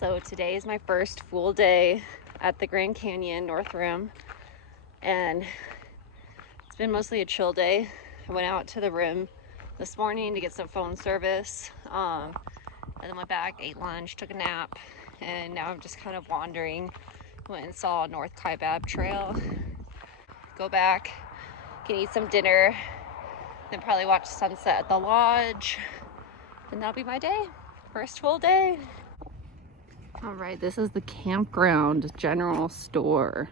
So today is my first full day at the Grand Canyon North Rim, and it's been mostly a chill day. I went out to the rim this morning to get some phone service, and then went back, ate lunch, took a nap, and now I'm just kind of wandering. Went and saw North Kaibab trail, go back, can eat some dinner, then probably watch sunset at the lodge, and that'll be my day. First full day. All right, this is the campground general store.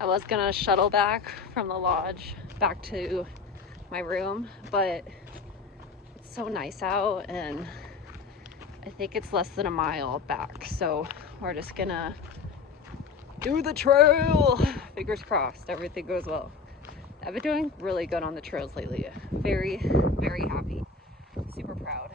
I was gonna shuttle back from the lodge back to my room, but it's so nice out and I think it's less than a mile back, so we're just gonna do the trail. Fingers crossed everything goes well. I've been doing really good on the trails lately. Very, very happy. Super proud.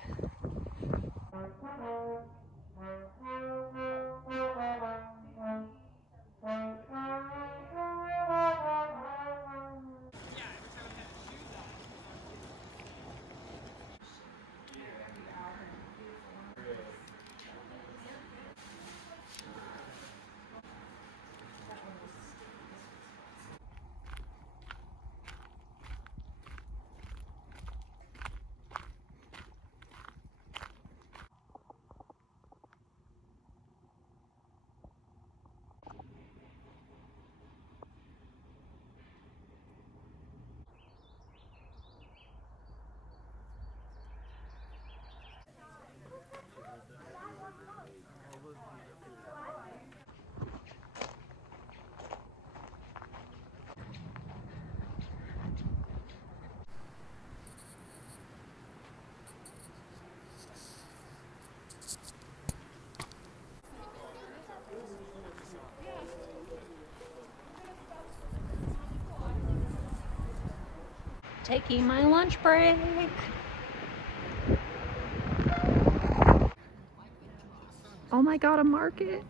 Taking my lunch break. Oh my god, a market.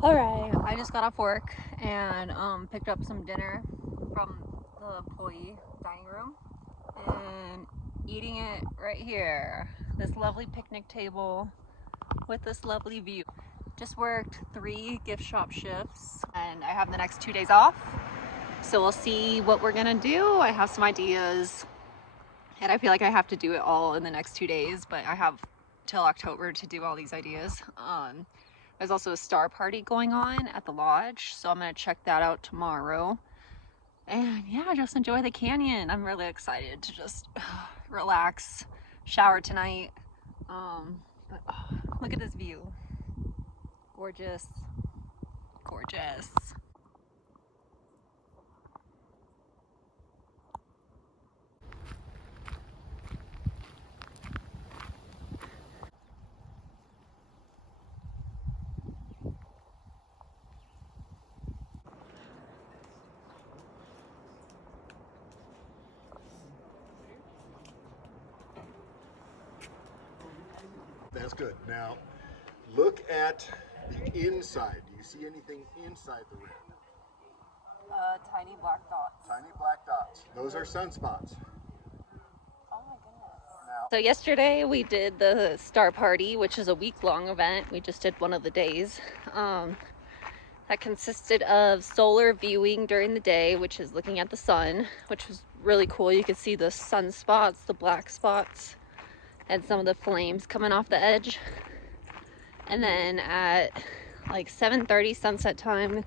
Alright, I just got off work and picked up some dinner from the employee dining room and eating it right here. This lovely picnic table with this lovely view. Just worked 3 gift shop shifts and I have the next 2 days off. So we'll see what we're gonna do. I have some ideas and I feel like I have to do it all in the next 2 days, but I have till October to do all these ideas. There's also a star party going on at the lodge, so I'm gonna check that out tomorrow. And yeah, just enjoy the canyon. I'm really excited to just relax, shower tonight. But look at this view. Gorgeous, gorgeous. That's good. Now, look at the inside. Do you see anything inside the rim? Tiny black dots. Tiny black dots. Those are sunspots. Oh my goodness. So yesterday we did the Star Party, which is a week-long event. We just did one of the days. That consisted of solar viewing during the day, which is looking at the sun, which was really cool. You could see the sunspots, the black spots, and some of the flames coming off the edge. And then at like 7:30 sunset time,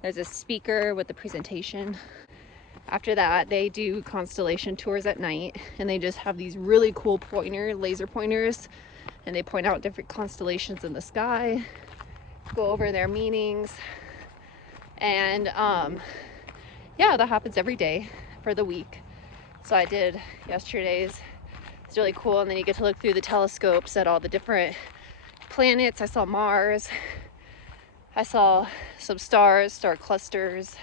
there's a speaker with the presentation. After that, they do constellation tours at night, and they just have these really cool laser pointers, and they point out different constellations in the sky, go over their meanings. And yeah, that happens every day for the week. So I did yesterday's. It's really cool. And then you get to look through the telescopes at all the different planets. I saw Mars. I saw some stars, star clusters.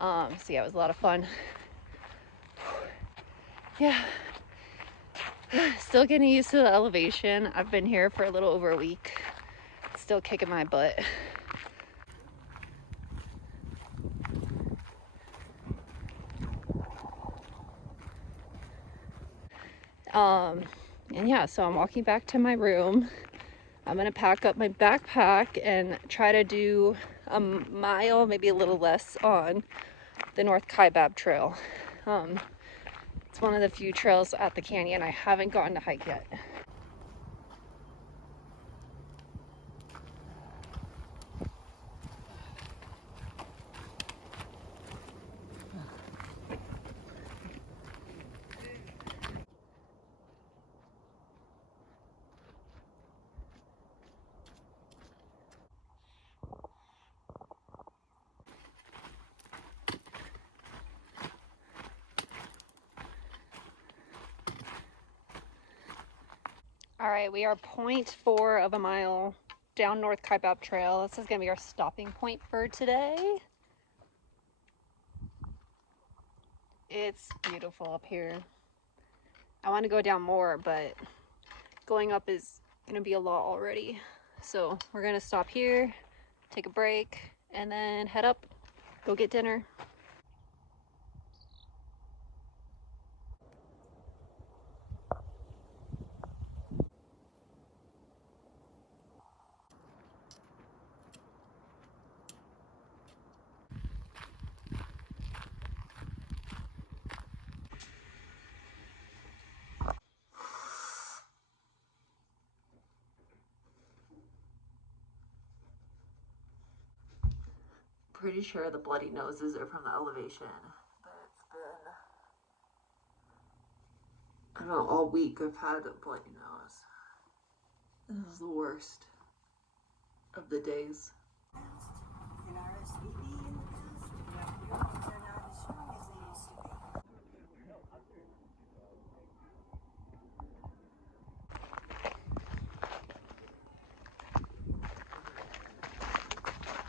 So yeah, it was a lot of fun. Yeah. Still getting used to the elevation. I've been here for a little over a week. Still kicking my butt. And yeah, so I'm walking back to my room. I'm gonna pack up my backpack and try to do a mile, maybe a little less, on the North Kaibab trail. It's one of the few trails at the canyon I haven't gotten to hike yet. All right, we are 0.4 of a mile down North Kaibab Trail. This is gonna be our stopping point for today. It's beautiful up here. I want to go down more, but going up is gonna be a lot already. So we're gonna stop here, take a break, and then head up, go get dinner. Pretty sure the bloody noses are from the elevation, but it's been, I don't know, all week I've had a bloody nose. This is the worst of the days.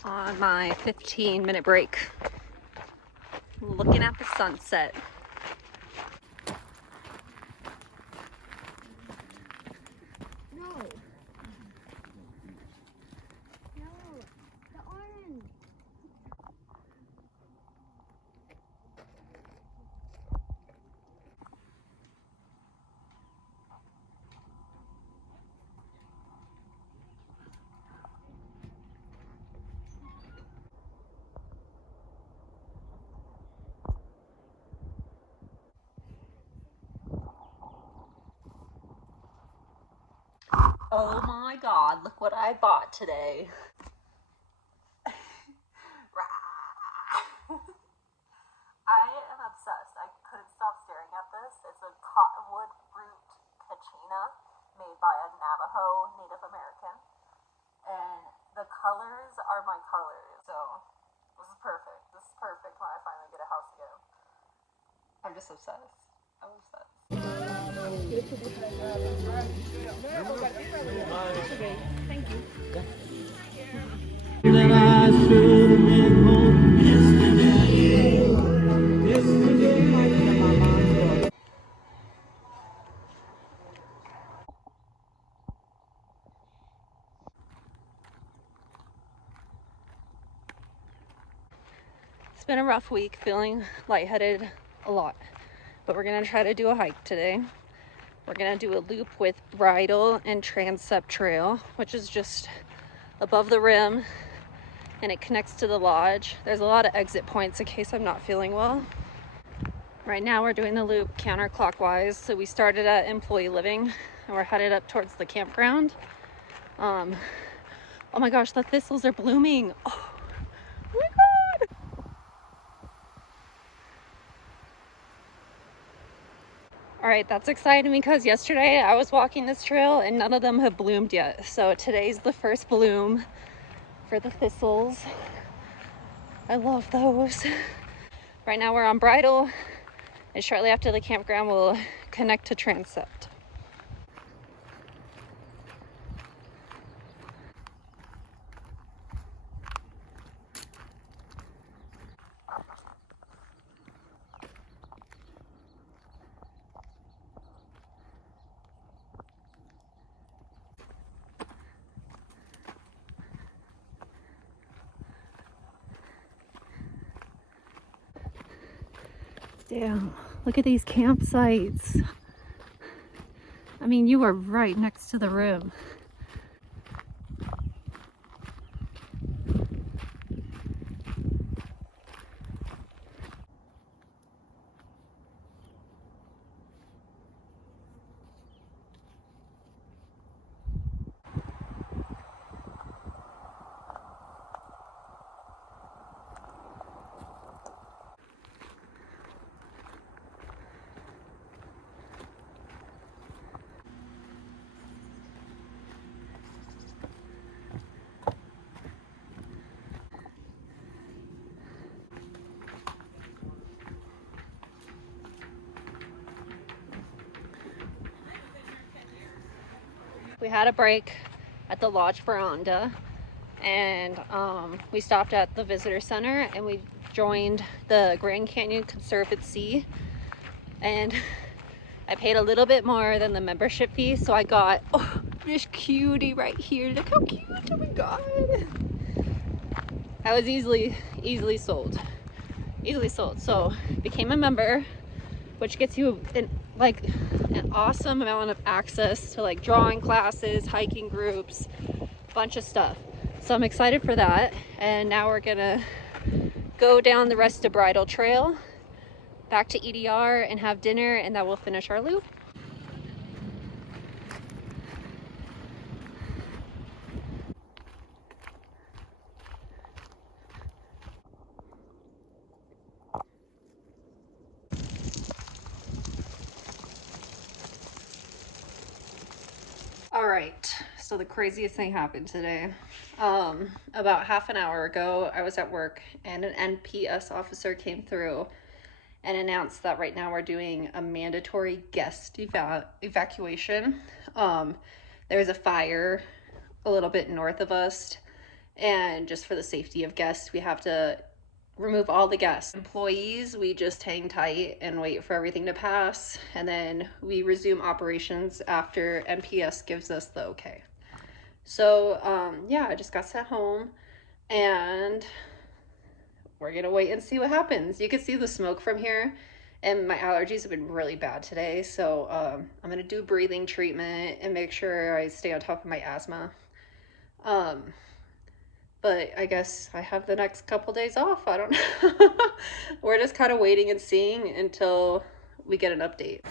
On my 15-minute break, looking at the sunset. Oh my god, look what I bought today. I am obsessed. I couldn't stop staring at this. It's a cottonwood fruit kachina made by a Navajo Native American. And the colors are my colors. So this is perfect. This is perfect when I finally get a house again. I'm just obsessed. I'm obsessed. Thank you. been a rough week, feeling lightheaded a lot, but we're gonna try to do a hike today. We're gonna do a loop with Bridle and Transept trail, which is just above the rim and it connects to the lodge. There's a lot of exit points in case I'm not feeling well. Right now we're doing the loop counterclockwise. So we started at employee living and we're headed up towards the campground. Oh my gosh, the thistles are blooming. Oh my God. All right, that's exciting because yesterday I was walking this trail and none of them have bloomed yet. So today's the first bloom for the thistles. I love those. Right now we're on Bridle, and shortly after the campground we'll connect to Transept. Damn, look at these campsites. I mean, you are right next to the rim. We had a break at the lodge veranda and we stopped at the visitor center and we joined the Grand Canyon Conservancy, and I paid a little bit more than the membership fee, so I got this cutie right here. Look how cute. Oh my God. I was easily sold. So became a member, which gets you an awesome amount of access to like drawing classes, hiking groups, bunch of stuff. So I'm excited for that. And now we're gonna go down the rest of Bridle Trail back to EDR and have dinner, and that will finish our loop. All right, so the craziest thing happened today. About half an hour ago, I was at work and an NPS officer came through and announced that right now we're doing a mandatory guest evacuation. There's a fire a little bit north of us, and just for the safety of guests, we have to remove all the guests. Employees, we just hang tight and wait for everything to pass, and then we resume operations after NPS gives us the okay. So yeah, I just got sent home and we're gonna wait and see what happens. You can see the smoke from here, and my allergies have been really bad today, so I'm gonna do breathing treatment and make sure I stay on top of my asthma. But I guess I have the next couple days off. I don't know. We're just kind of waiting and seeing until we get an update.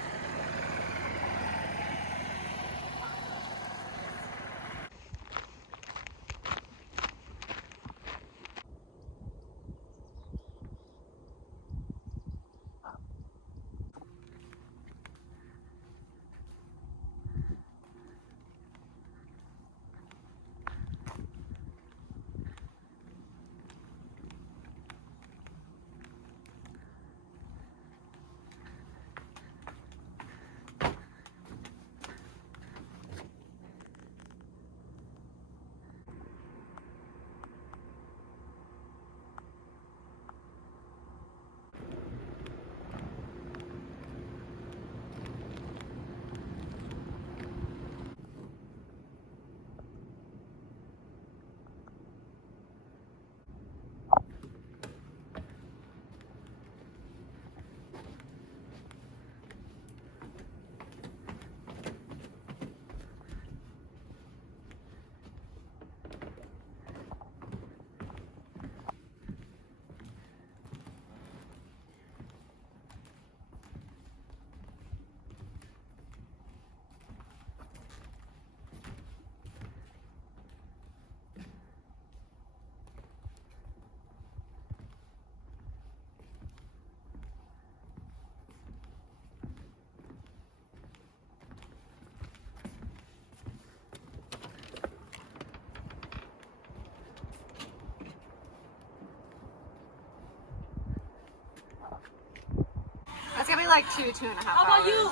like 2.5 hours. How about you?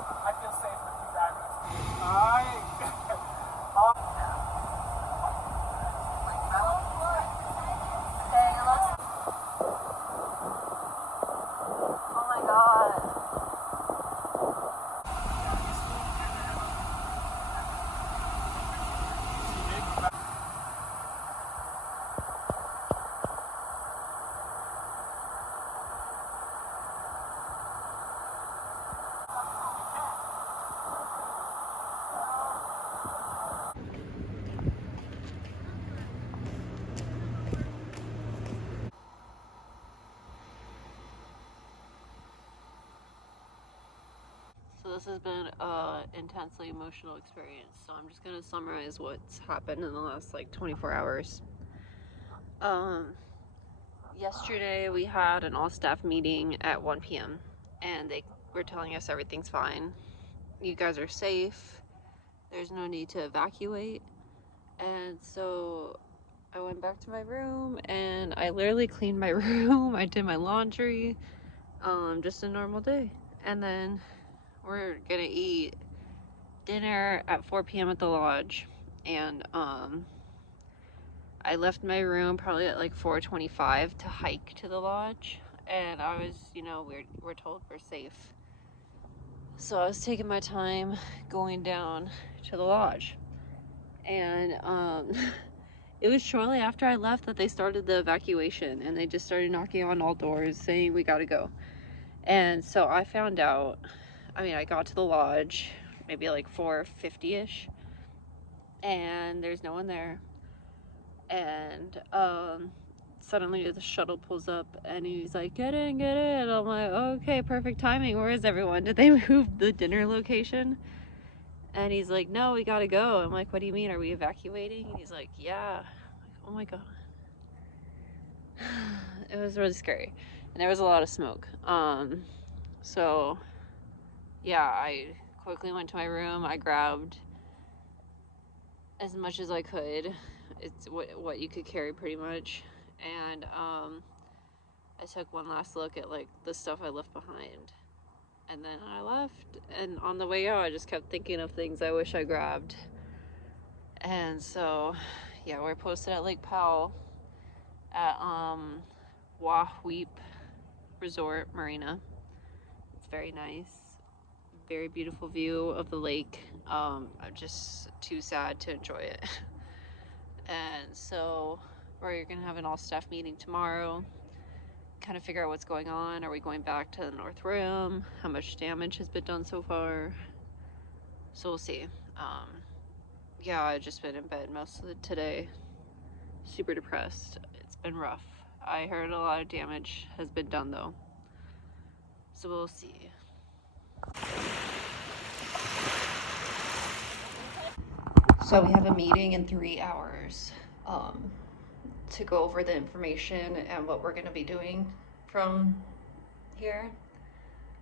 I feel safe with you driving this speed. Oh my god. So this has been an intensely emotional experience. So I'm just gonna summarize what's happened in the last like 24 hours. Yesterday we had an all-staff meeting at 1 p.m. and they were telling us everything's fine. You guys are safe. There's no need to evacuate. And so I went back to my room and I literally cleaned my room. I did my laundry. Just a normal day. And then we're gonna eat dinner at 4 p.m. at the lodge. And I left my room probably at like 4:25 to hike to the lodge. And I was, you know, we're told we're safe. So I was taking my time going down to the lodge. And it was shortly after I left that they started the evacuation, and they just started knocking on all doors saying we gotta go. And so I found out, I got to the lodge maybe like 4:50ish, and there's no one there. And suddenly the shuttle pulls up and he's like, get in. I'm like, okay, perfect timing. Where is everyone? Did they move the dinner location? And he's like, no, we gotta go. I'm like, what do you mean? Are we evacuating? And he's like, yeah. I'm like, oh my god. It was really scary. And there was a lot of smoke. So yeah, I quickly went to my room. I grabbed as much as I could. It's what you could carry pretty much. And I took one last look at like the stuff I left behind. And then I left, and on the way out I just kept thinking of things I wish I grabbed. And so yeah, we're posted at Lake Powell at Wahweap Resort Marina. It's very nice, very beautiful view of the lake. I'm just too sad to enjoy it. And so we're gonna have an all-staff meeting tomorrow, kind of figure out what's going on. Are we going back to the North Rim? How much damage has been done so far? So we'll see. Yeah, I've just been in bed most of today, super depressed. It's been rough. I heard a lot of damage has been done though, so we'll see. So we have a meeting in 3 hours to go over the information and what we're going to be doing from here.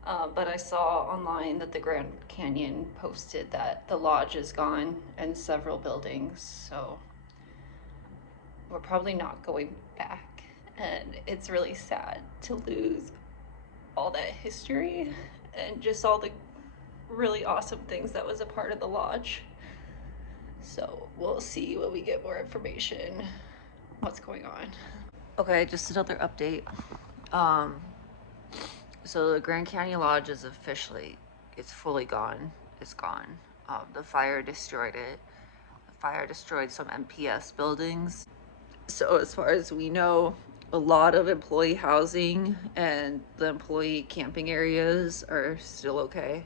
But I saw online that the Grand Canyon posted that the lodge is gone and several buildings, so we're probably not going back. And it's really sad to lose all that history and just all the really awesome things that was a part of the lodge. So we'll see when we get more information what's going on. Okay, just another update. So the Grand Canyon Lodge is officially, it's fully gone. It's gone. The fire destroyed it. The fire destroyed some MPS buildings. So as far as we know, a lot of employee housing and the employee camping areas are still okay.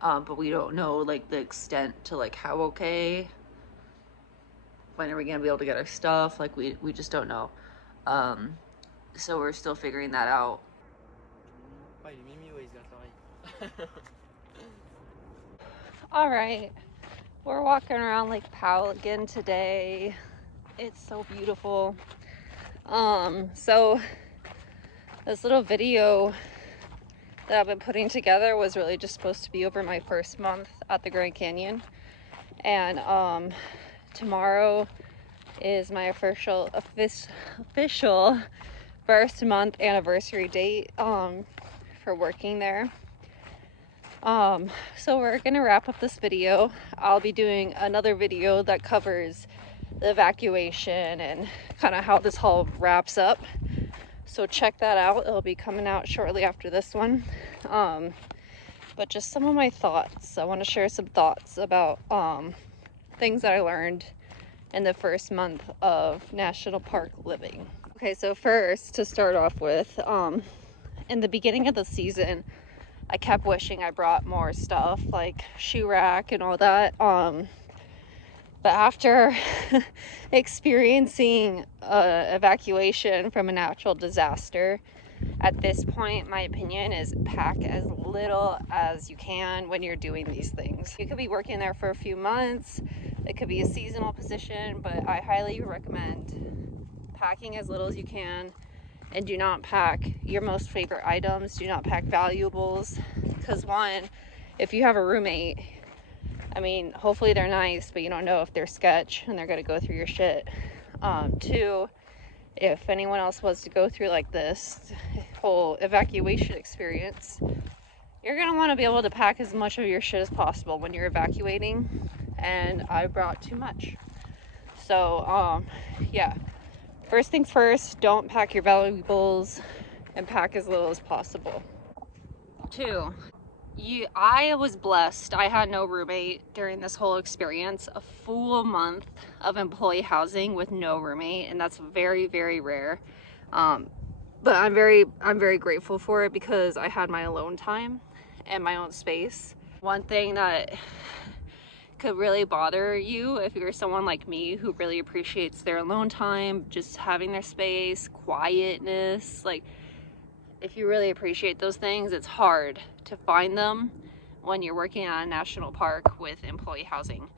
But we don't know like the extent to like how okay. When are we gonna be able to get our stuff? Like we just don't know. So we're still figuring that out. All right, we're walking around Lake Powell again today. It's so beautiful. So this little video that I've been putting together was really just supposed to be over my first month at the Grand Canyon. And tomorrow is my official first month anniversary date for working there. So we're gonna wrap up this video. I'll be doing another video that covers the evacuation and kind of how this all wraps up. So check that out. It'll be coming out shortly after this one. But just some of my thoughts. I want to share some thoughts about things that I learned in the first month of national park living. Okay, so first to start off with, in the beginning of the season, I kept wishing I brought more stuff like shoe rack and all that. But after experiencing evacuation from a natural disaster, at this point, my opinion is pack as little as you can when you're doing these things. You could be working there for a few months. It could be a seasonal position, but I highly recommend packing as little as you can. And do not pack your most favorite items. Do not pack valuables. Because one, if you have a roommate, I mean, hopefully they're nice, but you don't know if they're sketch and they're going to go through your shit. Two, if anyone else was to go through like this whole evacuation experience, you're going to want to be able to pack as much of your shit as possible when you're evacuating. And I brought too much. So, yeah. First things first, don't pack your valuables and pack as little as possible. Two, I was blessed. I had no roommate during this whole experience. A full month of employee housing with no roommate, and that's very, very rare. But I'm very grateful for it because I had my alone time and my own space. One thing that could really bother you if you're someone like me who really appreciates their alone time, just having their space, quietness, like if you really appreciate those things, it's hard to find them when you're working on a national park with employee housing.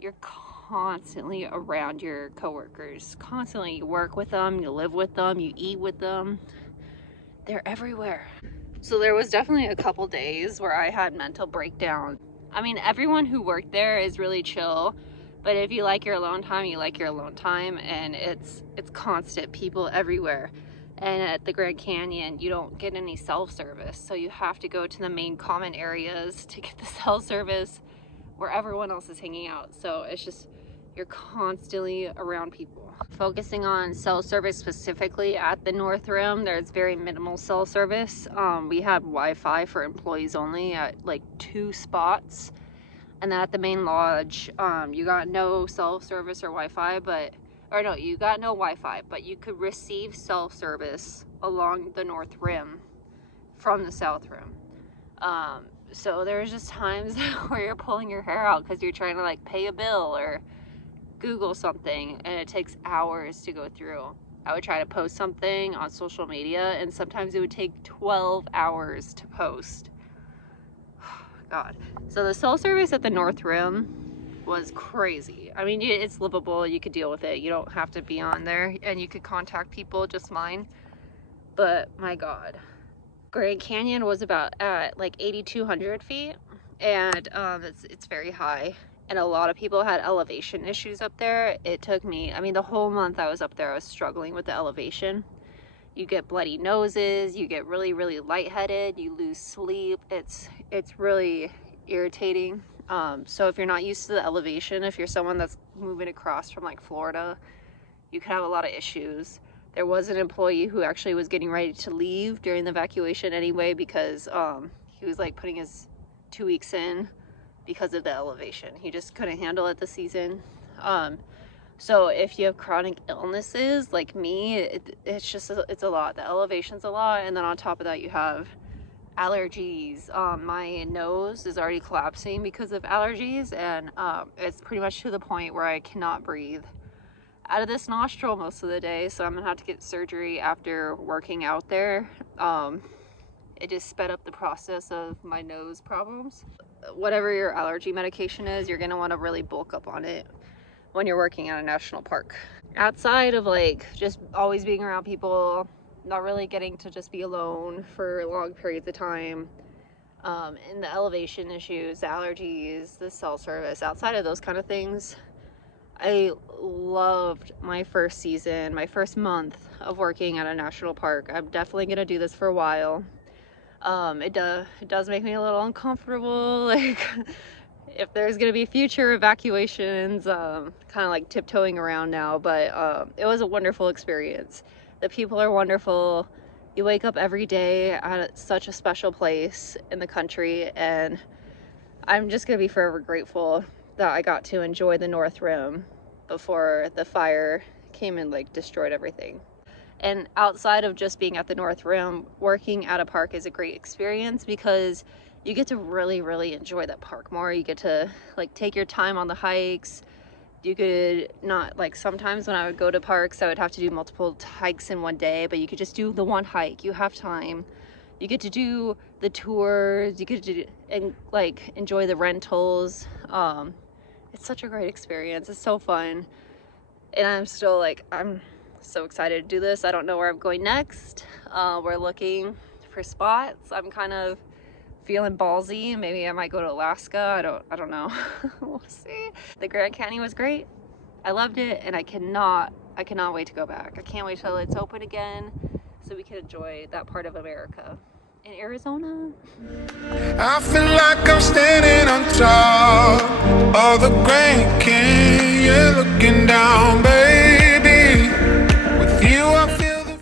You're constantly around your coworkers, constantly. You work with them, you live with them, you eat with them. They're everywhere. So there was definitely a couple days where I had mental breakdown. I mean, everyone who worked there is really chill, but if you like your alone time, you like your alone time, and it's constant, people everywhere. And at the Grand Canyon, you don't get any self-service, so you have to go to the main common areas to get the self-service where everyone else is hanging out. So it's just, you're constantly around people. Focusing on cell service specifically at the North Rim, there's very minimal cell service. We had Wi-Fi for employees only at like 2 spots. And then at the main lodge, you got no cell service or Wi-Fi, you got no Wi-Fi, but you could receive cell service along the North Rim from the South Rim. So there's just times where you're pulling your hair out because you're trying to like pay a bill or Google something, and it takes hours to go through. I would try to post something on social media, and sometimes it would take 12 hours to post. God. So the cell service at the North Rim was crazy. I mean, it's livable. You could deal with it. You don't have to be on there, and you could contact people just fine. But my God. Grand Canyon was about at like 8,200 feet, and it's very high. And a lot of people had elevation issues up there. It took me, I mean, the whole month I was up there, I was struggling with the elevation. You get bloody noses, you get really, really lightheaded, you lose sleep. It's really irritating. So if you're not used to the elevation, if you're someone that's moving across from like Florida, you can have a lot of issues. There was an employee who actually was getting ready to leave during the evacuation anyway because he was like putting his 2 weeks in because of the elevation. He just couldn't handle it this season. So if you have chronic illnesses like me, it's a lot. The elevation's a lot, and then on top of that you have allergies. My nose is already collapsing because of allergies, and it's pretty much to the point where I cannot breathe out of this nostril most of the day, so I'm gonna have to get surgery after working out there. It just sped up the process of my nose problems. Whatever your allergy medication is, you're gonna want to really bulk up on it when you're working at a national park. Outside of like just always being around people, not really getting to just be alone for long periods of time, and the elevation issues, the allergies, the cell service, outside of those kind of things, I loved my first season, my first month of working at a national park. I'm definitely gonna do this for a while. It does make me a little uncomfortable, like if there's gonna be future evacuations, kind of like tiptoeing around now, but it was a wonderful experience. The people are wonderful. You wake up every day at such a special place in the country, and I'm just gonna be forever grateful that I got to enjoy the North Rim before the fire came and like destroyed everything. And outside of just being at the North Rim, working at a park is a great experience because you get to really enjoy that park more. You get to like take your time on the hikes. You could not, like, sometimes when I would go to parks I would have to do multiple hikes in one day, but you could just do the one hike. You have time. You get to do the tours. You get to and like enjoy the rentals. It's such a great experience. It's so fun, and I'm so excited to do this. I don't know where I'm going next. We're looking for spots. I'm kind of feeling ballsy. Maybe I might go to Alaska. I don't know. We'll see. The Grand Canyon was great. I loved it, and I cannot wait to go back. I can't wait till it's open again so we can enjoy that part of America. In Arizona. I feel like I'm